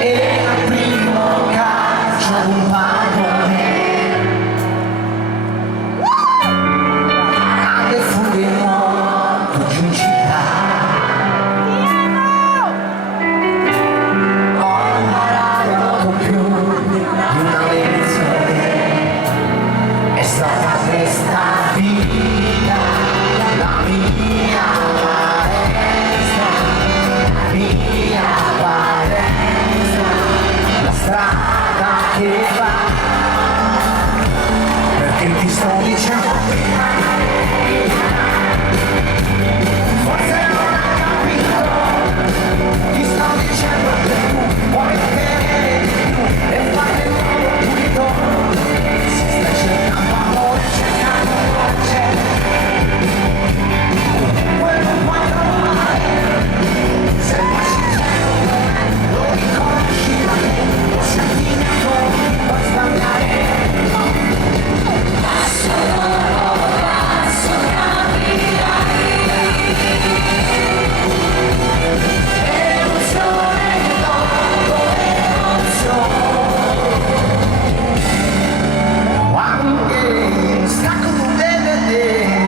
e al primo calcio un pallone alle fughe molto giù in città. Ho imparato più di una lezione, è stata questa vita la mia maestra, mia palestra, la strada che va